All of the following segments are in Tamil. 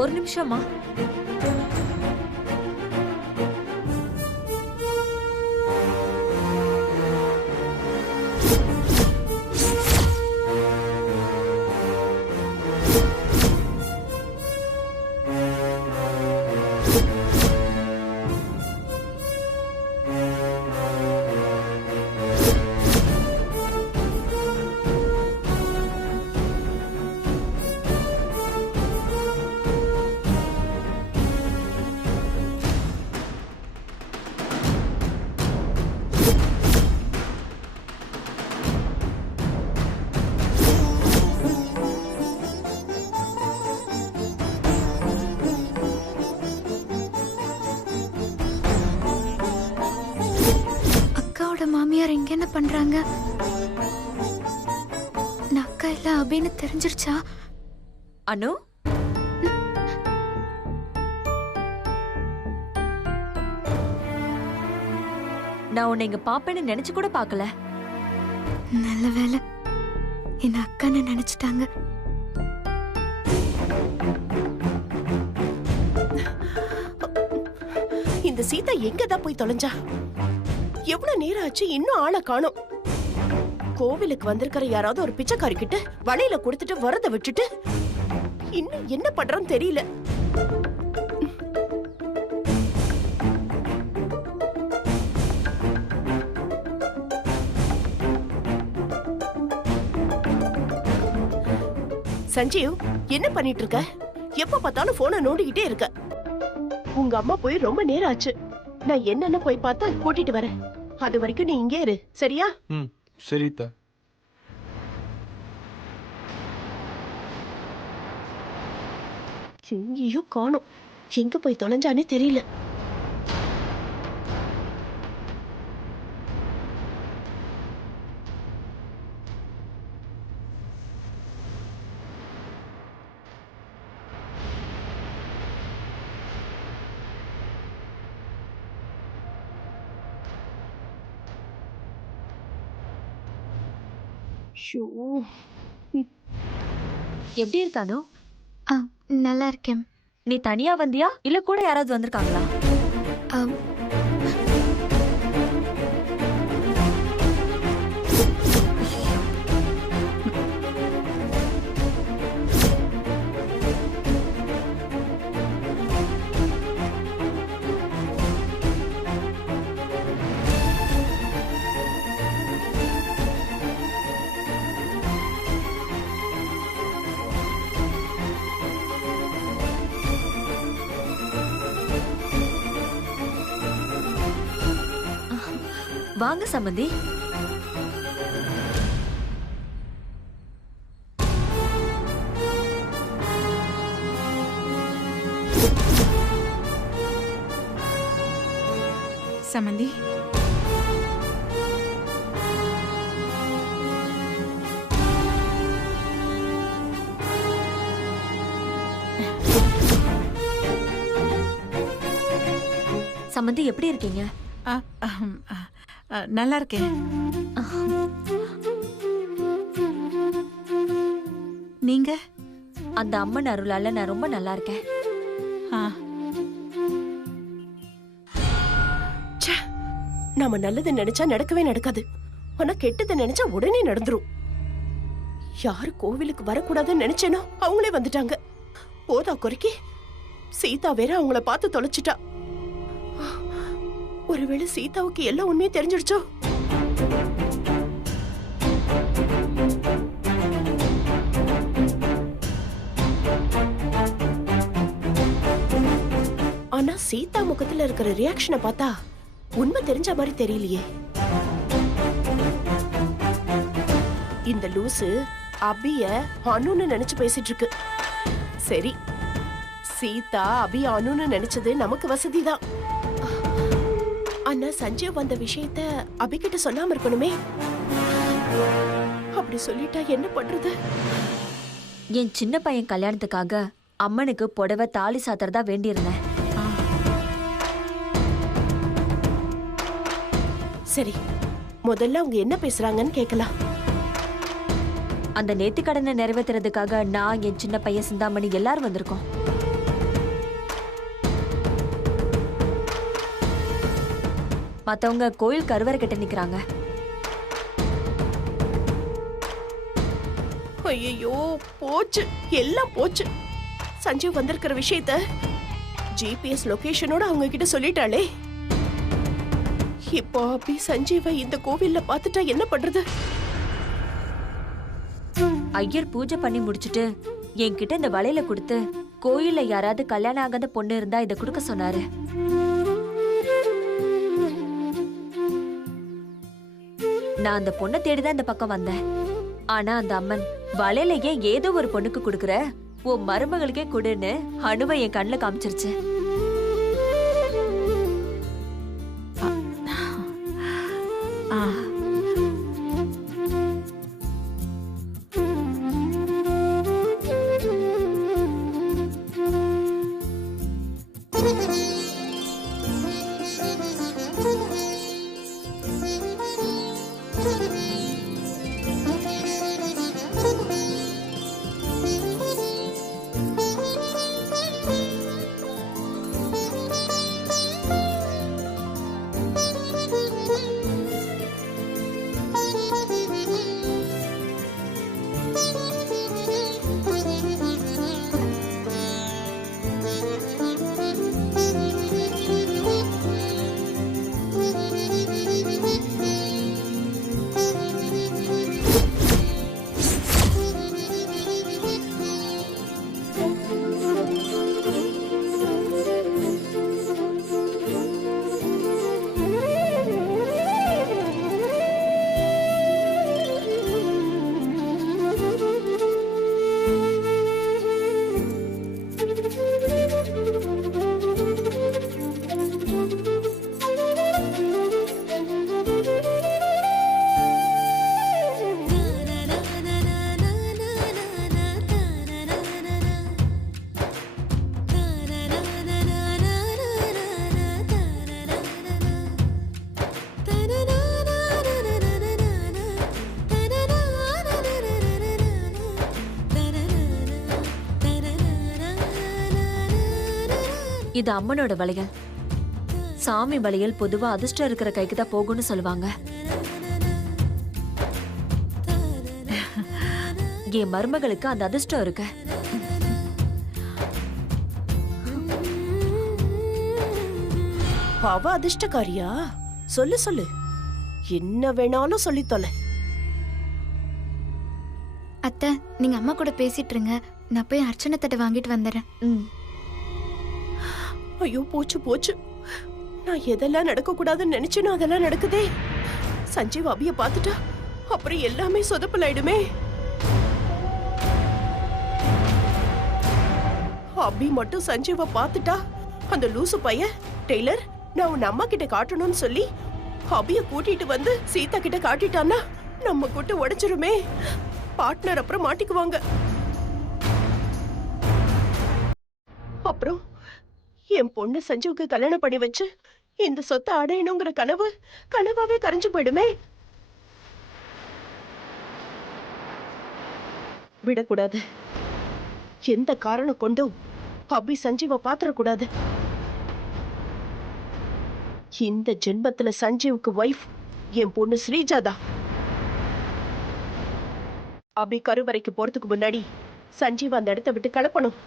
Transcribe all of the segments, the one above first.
ஒரு நிமிஷமா. மாமியார் இங்க என்ன பண்றாங்க? அக்கா இல்ல அப்படின்னு தெரிஞ்சிருச்சா? அனு, நான் உன்னை இங்க பாப்பேன்னு நினைச்சு கூட பாக்கல. நல்ல வேலை, என் அக்கான்னு நினைச்சிட்டாங்க. இந்த சீதா எங்கதான் போய் தொலைஞ்சா? எவ்வளவு நேரம் ஆச்சு, இன்னும் ஆளை காணோம். கோவிலுக்கு வந்திருக்கிற யாராவது ஒரு பிச்சைக்காரி கிட்ட வலையில கொடுத்துட்டு வரத விட்டுட்டு இன்னும் என்ன பண்றான்னு தெரியல. சஞ்சீவ், என்ன பண்ணிட்டு இருக்க? எப்ப பார்த்தாலும் போனை நோண்டிக்கிட்டே இருக்க. உங்க அம்மா போய் ரொம்ப நேரம் ஆச்சு. நான் என்னன்னு போய் பார்த்தா கூட்டிட்டு வரேன். அது வரைக்கும் நீ இங்கே இரு, சரியா? சரிதா. எங்கேயும் காணோம். எங்க போய் தொலைஞ்சானே தெரியல. எப்படி இருக்கானோ? நல்லா இருக்கேன். நீ தனியா வந்தியா இல்ல கூட யாராவது வந்திருக்காங்களா? வாங்க சம்பந்தி. சம்பந்தி, சம்பந்தி எப்படி இருக்கீங்க? நல்லா இருக்கேன். நீங்க? அந்த அம்மன் அருளால நான் ரொம்ப நல்லா இருக்கேன். நாம நல்லது நினைச்சா நடக்கவே நடக்காது. ஆனா கெட்டது நினைச்சா உடனே நடந்துரும். யாரு கோவிலுக்கு வரக்கூடாதுன்னு நினைச்சேனோ அவங்களே வந்துட்டாங்க. போதா குறைக்கி சீதா வேற அவங்கள பார்த்து தொலைச்சிட்டா. ஒருவேளை சீதாவுக்கு எல்லா உண்மையும் தெரிஞ்சிடுச்சோ? ஆனா சீதா முகத்துல இருக்கிற ரியாக்ஷனை பார்த்தா உண்மை தெரிஞ்ச மாதிரி தெரியலையே. இந்த லூசு அபிய அனுன்னு நினைச்சு பேசிட்டு இருக்கு. சரி, சீதா அபிய அனுன்னு நினைச்சது நமக்கு வசதிதான். ஆனா சஞ்சீவ் வந்த விஷயத்த அபிகிட்ட சொல்லாம இருக்கணுமே. அப்படி சொல்லிட்டா என்ன பண்றது? என் சின்ன பையன் கல்யாணத்துக்காக அம்மனுக்கு புடவை தாலி சாத்துறதா வேண்டியிருந்தேன். சரி, முதல்ல அவங்க என்ன பேசுறாங்கன்னு கேட்கலாம். அந்த நேர்த்தி கடனை நிறைவேற்றுறதுக்காக நான், என் சின்ன பையன் சிந்தாமணி எல்லாரும் வந்திருக்கோம். மத்தவங்க கோயில் கருவறை கிட்ட நிக்கிறாங்க. ஐயோ, போச்சு, எல்லாம் போச்சு. சஞ்சீவ் வந்திருக்கிற விஷயத்த ஜிபிஎஸ் லொகேஷனோட அவங்க கிட்ட சொல்லிட்டாளே. இப்போ அபி சஞ்சீவை இந்த கோவில்ல பாத்துட்டா என்ன பண்றது? ஐயர் பூஜை பண்ணி முடிச்சிட்டு என்கிட்ட இந்த வளையல கொடுத்து கோயில்ல யாராவது கல்யாணம் ஆகாத பொண்ணு இருந்தா இத கொடுக்க சொன்னாரு. நான் அந்த பொண்ணை தேடிதான் இந்த பக்கம் வந்தேன். ஆனா அந்த அம்மன் வளையலையே ஏதோ ஒரு பொண்ணுக்கு கொடுக்கற, உன் மருமகளுக்கே கொடுன்னு அனுவை என் கண்ணுல காமிச்சிருச்சு. இது அம்மனோட வளையல். சாமி வளையல் பொதுவா அதிர்ஷ்டம் இருக்கிற கைக்கு தான் போகும்னு சொல்லுவாங்க. என் மருமகளுக்கு அந்த அதிர்ஷ்டம் இருக்கு. அவ அதிர்ஷ்டக்காரியா? சொல்லு சொல்லு, என்ன வேணாலும் சொல்லி தொலை. அத்தை, நீங்க அம்மா கூட பேசிட்டு இருங்க, நான் போய் அர்ச்சனை தட்டை வாங்கிட்டு வந்துடுறேன். ஐயோ, போச்சு போச்சு. நான் எதெல்லாம் நடக்க கூடாதுன்னு நினைச்சேனோ அதெல்லாம் நடக்குதே. சஞ்சீவ் அபிய பாத்துட்டா அப்புறம் எல்லாமே சொதப்பலாயிடுமே. அபி மட்டும் சஞ்சீவ பாத்துட்டா அந்த லூசு பையன் டெய்லர் நான் உன் அம்மா கிட்ட காட்டணும்னு சொல்லி அபிய கூட்டிட்டு வந்து சீதா கிட்ட காட்டிட்டான்னா நம்ம கூட்டு உடைச்சிருமே. பார்ட்னர் அப்புறம் மாட்டிக்குவாங்க. அப்புறம் என் பொண்ணு சஞ்சீவுக்கு கல்யாணம் பண்ணி வச்சு இந்த சொத்தை அடையணுங்கிற கனவாவே கரைஞ்சு போயிடுமே. விடக்கூடாது. எந்த காரணம் கொண்டும் அபி சஞ்சீவ பாத்திரக்கூடாது. இந்த ஜென்மத்துல சஞ்சீவுக்கு வைஃப் என் பொண்ணு ஸ்ரீஜாதா. அபி கருவறைக்கு போறதுக்கு முன்னாடி சஞ்சீவ் அந்த இடத்தை விட்டு கிளப்பணும்.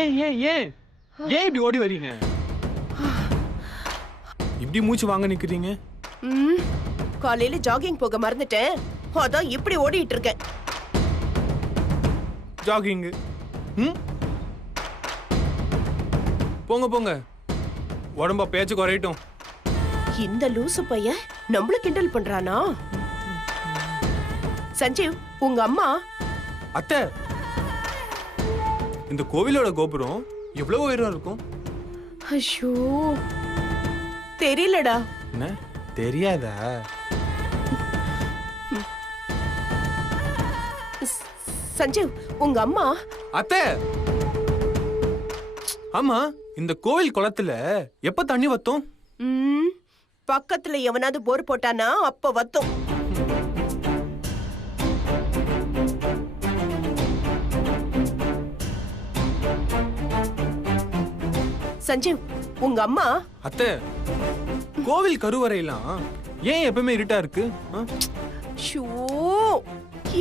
ஏன் ஏன் ஏன் ஏன் இப்படி ஓடி வரீங்க? இப்படி மூச்சு வாங்க நிக்கிறீங்க? காலையில ஜாகிங் போக மறந்துட்டேன், அதான் இப்படி ஓடிட்டு இருக்கேன். ஜாகிங்? போங்க போங்க, உடம்பா பேச்சு குறையட்டும். இந்த லூசு பையன் நம்மள கிண்டல் பண்றானா? சஞ்சீவ், உங்க அம்மா. அத்தை, இந்த கோவிலோட கோபுரம் எவ்வளவு உயரம் இருக்கும்? ஐயோ தெரியலடா. என்ன தெரியாதா? சஞ்சீவ், உங்க அம்மா அத்தை, ஆமா இந்த கோவில் குளத்துல எப்ப தண்ணி வத்தும்? பக்கத்துல எவனாவது போர் போட்டானா அப்ப வத்தும். சஞ்சீவ், உங்க அம்மா அத்தை, கோவில் கருவறையெல்லாம் ஏன் எப்பவுமே இருட்டா இருக்கு? ஷோ,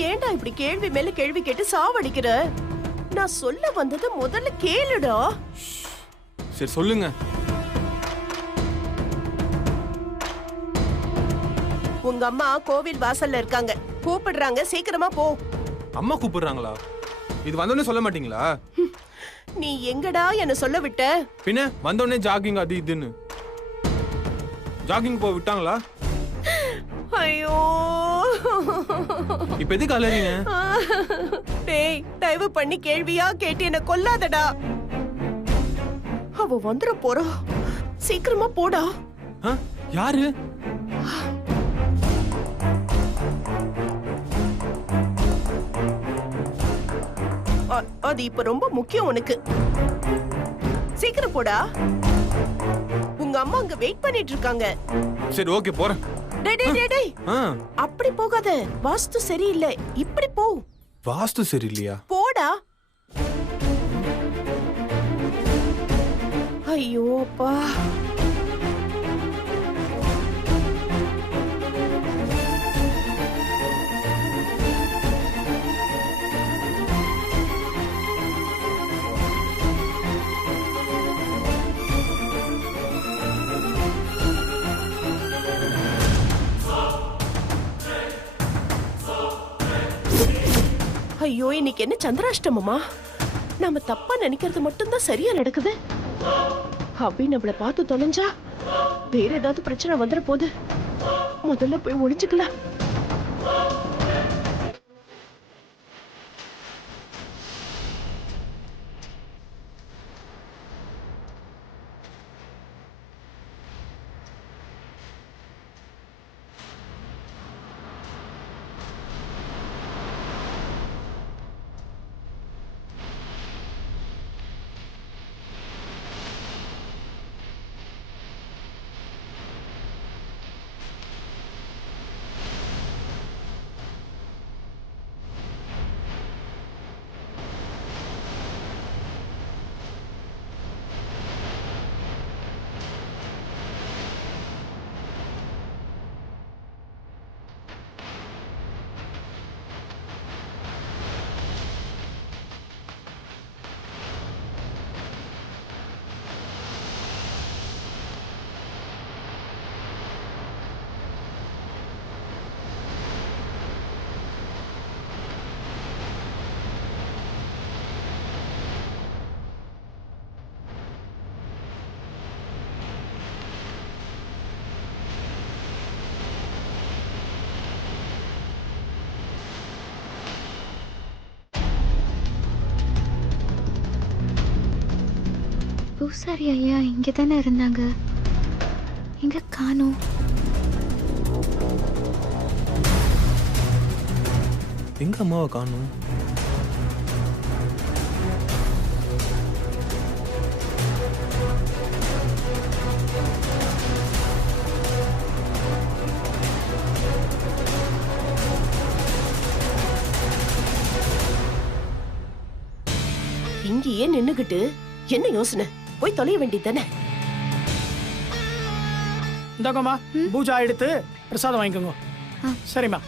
ஏன்டா இப்படி கேள்வி மேல கேள்வி கேட்டு சாவடிக்கிற? நான் சொல்ல வந்தது முதல்ல கேளுடா. சரி சொல்லுங்க. உங்க அம்மா கோவில் வாசல்ல இருக்காங்க, கூப்பிடுறாங்க, சீக்கிரமா போ. அம்மா கூப்பிடுறாங்களா? இது வந்தோடனே சொல்ல மாட்டீங்களா? நீ எங்கடா என்ன சொல்ல விட்ட? பின்ன வந்தோடனே ஜாகிங் அது இதுன்னு ஜாகிங் போ விட்டாங்களா? ஐயோ, இப்ப எதுக்கு அலறீங்க? டேய், தயவு பண்ணி கேள்வியா கேட்டு என்ன கொல்லாதடா. அவ வந்துட போறா, சீக்கிரமா போடா. யாரு? அது இப்ப ரொம்ப முக்கியம் உனக்கு. சீக்கிரம் போடா, உங்க அம்மா அங்க வெயிட் பண்ணிட்டு இருக்காங்க. சரி ஓகே போறேன். அப்படி போகாத, வாஸ்து சரியில்லை, இப்படி போ. வாஸ்து சரியில்லையா? போடா. ஐயோ அப்பா, ஐயோ இன்னைக்கு என்ன சந்திராஷ்டமமா? நாம தப்பா நினைக்கிறது மட்டும்தான் சரியா நடக்குது. அபி நம்மள பார்த்து தொலைஞ்சா வேற ஏதாவது பிரச்சனை வந்துட போகுது. முதல்ல போய் ஒளிஞ்சுக்கலாம். பூசாரி ஐயா இங்கே தானே இருந்தாங்க, எங்க காணோம்? எங்க அம்மாவை காணோம்? இங்கேயே நின்னுகிட்டு என்ன யோசனை? போய் தொலைய வேண்டியது தானே. இந்தாங்கம்மா, பூஜா எடுத்து பிரசாதம் வாங்கிக்கோங்க. சரிம்மா.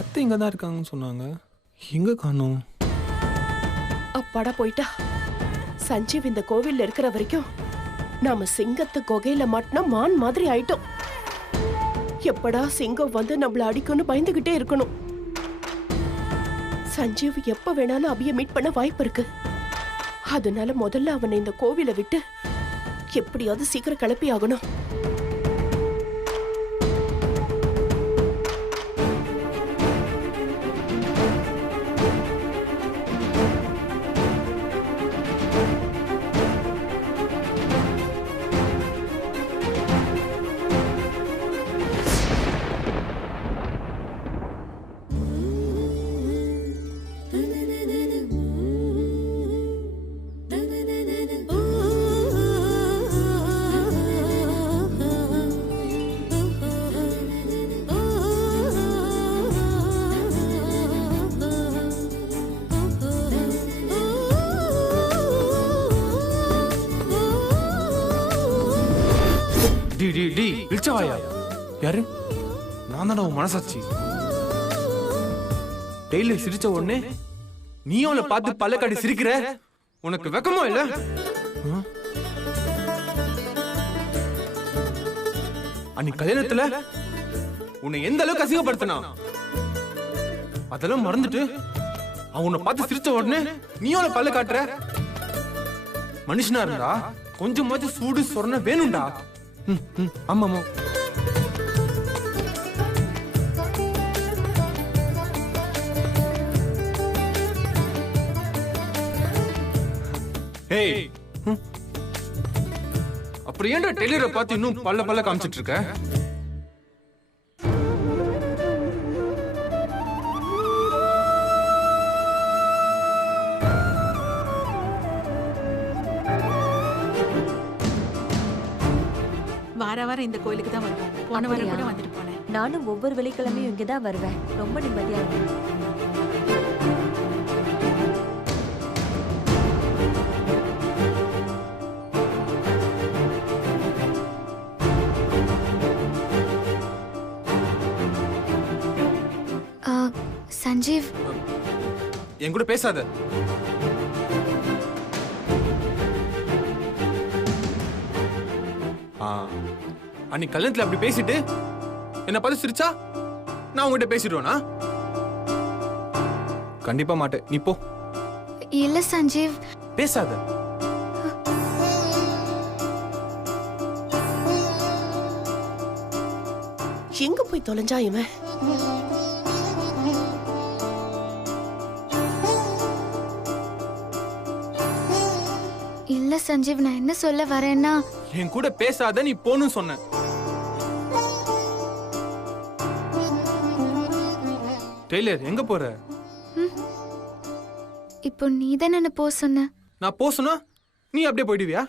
அத்தை இங்க தான் இருக்காங்கன்னு சொன்னாங்க, எங்க காணோம்? அப்பாடா போயிட்டா. சஞ்சீவ் இந்த கோவில்ல இருக்கிற வரைக்கும் நாம சிங்கத்து குகையில மாட்டினா மான் மாதிரி ஆயிட்டோம். எப்படா சிங்கம் வந்து நம்மள அடிக்கும்னு பயந்துகிட்டே இருக்கணும். சஞ்சீவ் எப்ப வேணாலும் அபிய மீட் பண்ண வாய்ப்பு இருக்கு. அதனால முதல்ல அவனை இந்த கோவிலை விட்டு எப்படியாவது சீக்கிரம் கிளப்பி ஆகணும். டி இழுச்சவாயா யாரு? நான் தானே உன் மனசாட்சி. டெய்லர் சிரிச்ச உடனே நீ அவளை பார்த்து பல்ல காட்டி சிரிக்கிற. உனக்கு வெக்கமா இல்ல? அன்னைக்கு கல்யாணத்துல உன்னை எந்த அளவுக்கு அசிங்கப்படுத்தினா அதெல்லாம் மறந்துட்டு அவனை பார்த்து சிரிச்ச உடனே நீ அவளை பல்ல காட்டுற. மனுஷனா இருந்தா கொஞ்சமாச்சும் சூடு சொரண வேணும்டா. ஆமாமா. ஏய், அப்புறம் ஏன்டா டெய்லரை பார்த்து இன்னும் பல்ல பல்ல காமிச்சிட்டு இருக்க? வார வாரம் இந்த கோயிலுக்கு தான் வருவோம். போன வாரம் கூட வந்துட்டு போனேன். நானும் ஒவ்வொரு வெள்ளிக்கிழமையும் இங்கதான் வருவேன். ரொம்ப நிம்மதியா இருக்கும். சஞ்சீவ், என் கூட பேசாத. அன்னைக்கு கல்யாணத்துல அப்படி பேசிட்டு என்ன பார்த்து சிரிச்சா நான் உங்ககிட்ட பேசிடுவேனா? கண்டிப்பா மாட்டேன். நீ போ. இல்ல சஞ்சீவ், பேசாத. எங்க போய் தொலைஞ்சா இவன்? இல்ல சஞ்சீவ், நான் என்ன சொல்ல வரேன்னா, என் கூட பேசாத, நீ போன்னு சொன்ன. டெய்லர் எங்க போற? இப்போ நீ தானே போ சொன்ன. நான் போ சொன்னா நீ அப்படியே போயிடுவியா?